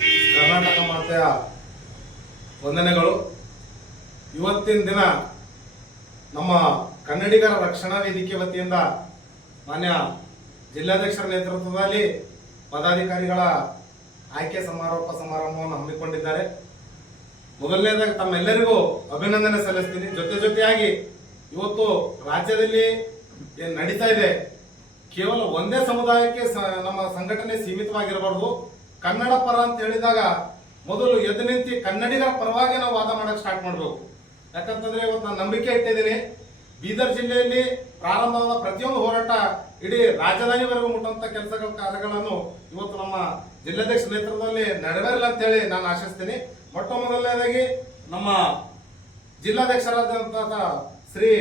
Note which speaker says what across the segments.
Speaker 1: ಕರ್ನಾಟಕ ಮಾತೆಯ ವಂದನೆಗಳು. ಇವತ್ತಿನ ದಿನ ನಮ್ಮ ಕನ್ನಡಿಗರ ರಕ್ಷಣಾ ವೇದಿಕೆ ವತಿಯಿಂದ ಮಾನ್ಯ ಜಿಲ್ಲಾಧ್ಯಕ್ಷರ ನೇತೃತ್ವದಲ್ಲಿ ಪದಾಧಿಕಾರಿಗಳ ಆಯ್ಕೆ ಸಮಾರೋಪ ಸಮಾರಂಭವನ್ನು ಹಮ್ಮಿಕೊಂಡಿದ್ದಾರೆ. ಮೊದಲನೇದಾಗಿ ತಮ್ಮೆಲ್ಲರಿಗೂ ಅಭಿನಂದನೆ ಸಲ್ಲಿಸ್ತೀನಿ. ಜೊತೆ ಜೊತೆಯಾಗಿ ಇವತ್ತು ರಾಜ್ಯದಲ್ಲಿ ಏನು ನಡೀತಾ ಇದೆ, ಕೇವಲ ಒಂದೇ ಸಮುದಾಯಕ್ಕೆ ನಮ್ಮ ಸಂಘಟನೆ ಸೀಮಿತವಾಗಿರಬಾರ್ದು. ಕನ್ನಡ ಪರ ಅಂತ ಹೇಳಿದಾಗ ಮೊದಲು ಎದ್ದು ನಿಂತು ಕನ್ನಡಿಗರ ಪರವಾಗಿ ನಾವು ವಾದ ಮಾಡಕ್ ಸ್ಟಾರ್ಟ್ ಮಾಡಬೇಕು. ಯಾಕಂತಂದ್ರೆ ಇವತ್ತು ನಾನು ನಂಬಿಕೆ ಇಟ್ಟಿದ್ದೀನಿ. ಬೀದರ್ ಜಿಲ್ಲೆಯಲ್ಲಿ ಪ್ರಾರಂಭವಾದ ಪ್ರತಿಯೊಂದು ಹೋರಾಟ ಇಡೀ ರಾಜಧಾನಿವರೆಗೂ ಮುಟ್ಟಂತ ಕೆಲಸಗಳ, ಕಾರ್ಯಗಳನ್ನು ಇವತ್ತು ನಮ್ಮ ಜಿಲ್ಲಾಧ್ಯಕ್ಷ ನೇತೃತ್ವದಲ್ಲಿ ನೆರವೇರಲ್ಲ ಅಂತ ಹೇಳಿ ನಾನು ಆಶಿಸ್ತೀನಿ. ಮೊಟ್ಟ ಮೊದಲನೇದಾಗಿ ನಮ್ಮ ಜಿಲ್ಲಾಧ್ಯಕ್ಷರಾದಂತಹ ಶ್ರೀ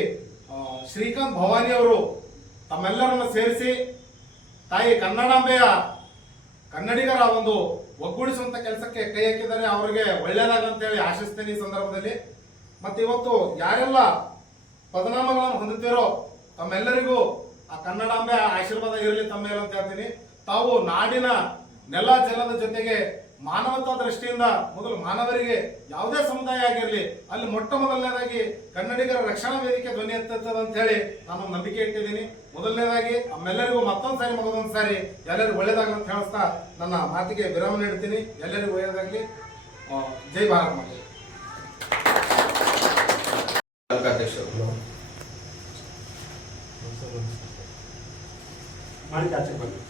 Speaker 1: ಶ್ರೀಕಾಂತ್ ಭವಾನಿ ಅವರು ತಮ್ಮೆಲ್ಲರನ್ನು ಸೇರಿಸಿ ತಾಯಿ ಕನ್ನಡಾಂಬೆಯ ಕನ್ನಡಿಗರ ಒಂದು ಒಗ್ಗೂಡಿಸುವಂತ ಕೆಲಸಕ್ಕೆ ಕೈ ಹಾಕಿದರೆ ಅವರಿಗೆ ಒಳ್ಳೇದಾಗಂತ ಹೇಳಿ ಆಶಿಸ್ತೇನೆ ಈ ಸಂದರ್ಭದಲ್ಲಿ. ಮತ್ತೆ ಇವತ್ತು ಯಾರೆಲ್ಲ ಪದನಾಮಗಳನ್ನು ಹೊಂದುತ್ತೀರೋ ತಮ್ಮೆಲ್ಲರಿಗೂ ಆ ಕನ್ನಡಾಂಬೆ ಆಶೀರ್ವಾದ ಇರಲಿ ತಮ್ಮ ಅಂತ ಹೇಳ್ತೀನಿ. ತಾವು ನಾಡಿನ ನೆಲ ಜಲದ ಜೊತೆಗೆ ಮಾನವತಾ ದೃಷ್ಟಿಯಿಂದ ಮೊದಲು ಮಾನವರಿಗೆ ಯಾವುದೇ ಸಮುದಾಯ ಆಗಿರಲಿ ಅಲ್ಲಿ ಮೊಟ್ಟ ಮೊದಲನೇದಾಗಿ ಕನ್ನಡಿಗರ ರಕ್ಷಣಾ ವೇದಿಕೆ ಧ್ವನಿ ಎತ್ತದ ಅಂತ ಹೇಳಿ ನಾನು ನಂಬಿಕೆ ಇಟ್ಟಿದ್ದೀನಿ ಮೊದಲನೇದಾಗಿ ನಮ್ಮೆಲ್ಲರಿಗೂ ಮತ್ತೊಂದು ಸಾರಿ ಮಗದೊಂದು ಸಾರಿ ಎಲ್ಲರಿಗೂ ಒಳ್ಳೇದಾಗಲಿ ಅಂತ ಹೇಳಿಸ್ತಾ ನನ್ನ ಮಾತಿಗೆ ವಿರಾಮ ನೀಡ್ತೀನಿ ಎಲ್ಲರಿಗೂ ಒಳ್ಳೆಯದಾಗಲಿ ಜೈ ಭಾರತ್
Speaker 2: ಮಾಡಿ
Speaker 3: ಮಾಡಿ ಆಚೆ ಬನ್ನಿ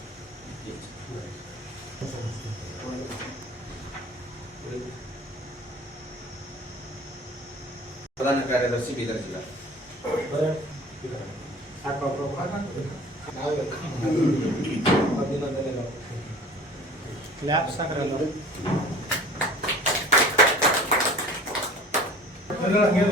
Speaker 2: ಪ್ರಧಾನ ಕಾರ್ಯದರ್ಶಿ ಬೀದರ್ ಜಿಲ್ಲಾ
Speaker 3: ಬರೇ ಸಾಕು ಕ್ಲಾಪ್ ಸಾಕ್ರಲ್ಲ
Speaker 1: ನೀವು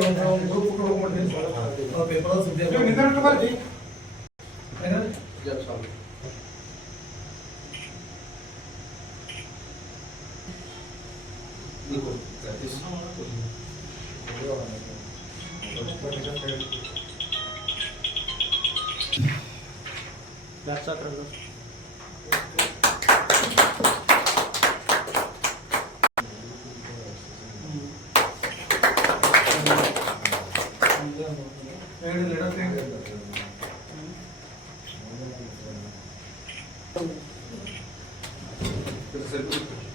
Speaker 1: देखो प्रैक्टिस
Speaker 2: व्याख्या
Speaker 3: कर लो
Speaker 2: Thank you.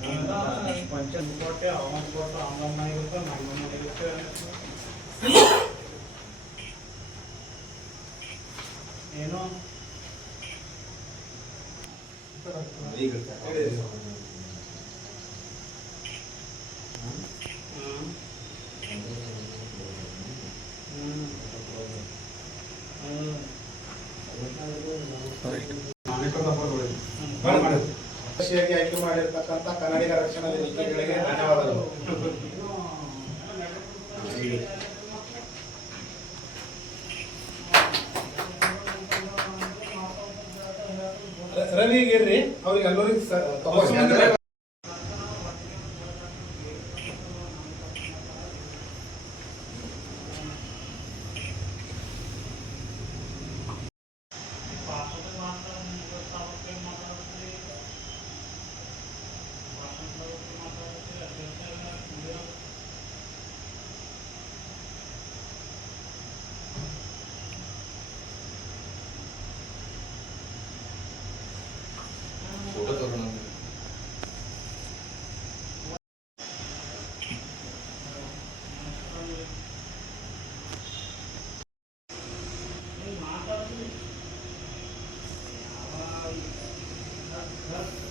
Speaker 2: ನಿಂದ್ರಿ.
Speaker 3: ಪಂಚಕೋಟೆ ಅವನ ಕೋಟೆ ಅವನ ಇರುತ್ತೆ ನಮ್ಮ ಇರುತ್ತೆ ಏನು
Speaker 2: ಈಗ
Speaker 1: ಖುಷಿಯಾಗಿ ಆಯ್ಕೆ ಮಾಡಿರ್ತಕ್ಕಂಥ ಕನ್ನಡಿಗ ರಕ್ಷಣಾ ವೇದಿಕೆಗಳಿಗೆ ಧನ್ಯವಾದಗಳು ರವಿಗಿರ್ರಿ ಅವ್ರಿಗೆ ಎಲ್ಲರಿಗೂ. Huh?